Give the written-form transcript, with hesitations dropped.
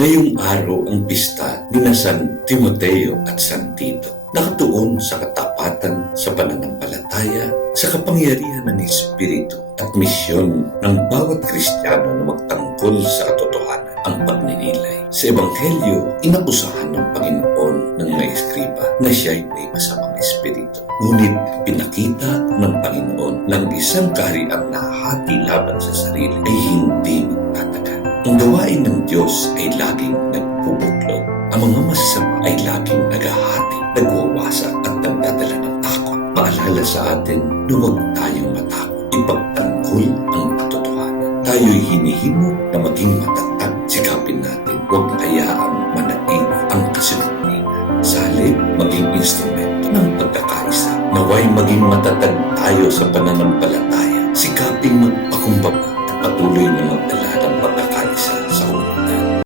Ngayong araw ang pista ni na San Timoteo at San Tito. Nakatuon sa katapatan sa pananampalataya, sa kapangyarihan ng Espiritu at misyon ng bawat Kristiyano na magtangkol sa katotohanan ang pagninilay. Sa Ebanghelyo, inakusahan ng Panginoon ng mga eskriba na siya'y may masamang espiritu. Ngunit pinakita ng Panginoon ng isang kahariang nahati laban sa sarili ay hindi magtatagal. Ang gawain ng Diyos ay laging nagbubuklod. Ang mga masasama ay laging naghahati, nagwawasak at nagdadala ng takot. Paalala sa atin na huwag tayong matakot. Ipagtanggol ang katotohanan. Tayo'y hinihimok na maging matatag. Sikapin natin, huwag hayaang manatili ang kasinungalingan. Sa halip, maging instrumento ng pagkakaisa. Naway maging matatag tayo sa pananampalataya. Sikapin magpakumbaba at patuloy na magdala